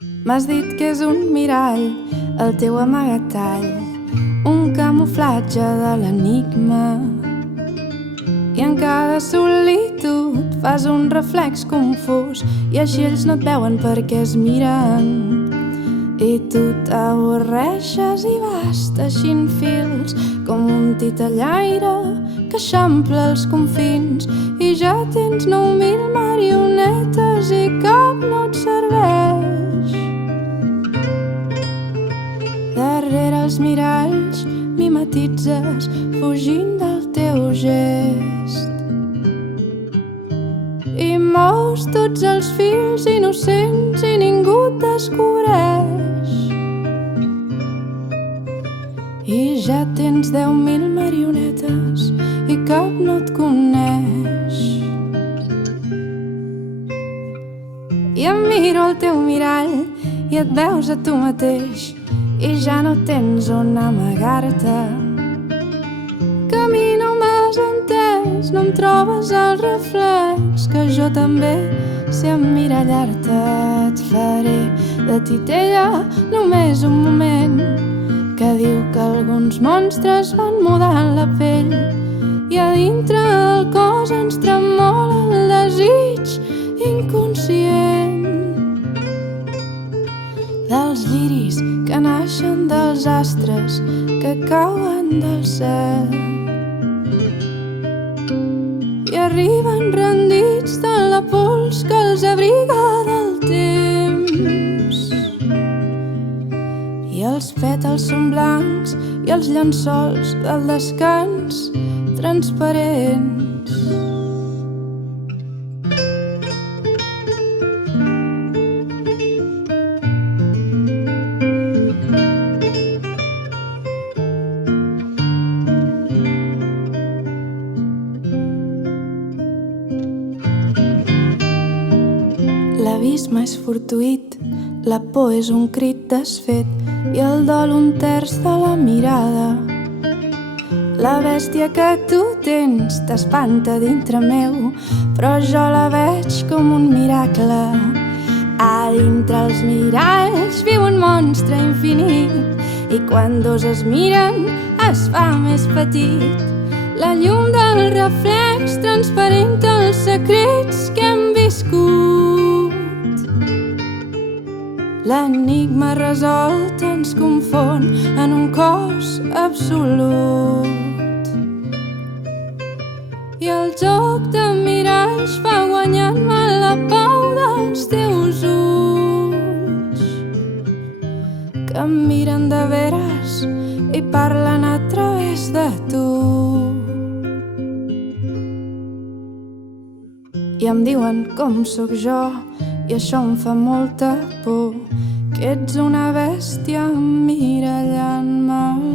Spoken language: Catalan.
M'has dit que és un mirall, el teu amagatall, un camuflatge de l'enigma. I en cada solitud fas un reflex confús i així ells no et veuen perquè es miren. I tu t'avorreixes i vas teixint fils com un titellaire que eixampla els confins i ja tens 9.000 marionetes i cap no et serveix. Darrere els miralls mimetitzes fugint del teu gest i mous tots els fils innocents i ningú et descobreix. I ja tens 10.000 marionetes i cap no et coneix. I em miro al teu mirall i et veus a tu mateix i ja no tens on amagar-te. Que a mi no m'has entès, no em trobes al reflex, que jo també sé emmirallar-te. Et faré de titella només un moment, que diu que alguns monstres van mudant la pell i a dintre del cos ens tremola el desig inconscient dels lliris que naixen dels astres que cauen del cel i arriben rendits de la pols que els abriga del temps. I els pètals són blancs i els llençols del descans transparents. L'abisme és fortuït, la por és un crit desfet i el dol un terç de la mirada. La bèstia que tu tens t'espanta dintre meu, però jo la veig com un miracle. A dintre els miralls viu un monstre infinit i quan dos es miren es fa més petit. La llum del reflex transparenta els secrets que hem viscut. L'enigma resolt ens confon en un cos absolut. I el joc de miralls va guanyant-me la pau dels teus ulls, que em miren de veres i parlen a través de tu. I em diuen com sóc jo i això em fa molta por, que ets una bèstia emmirallant-me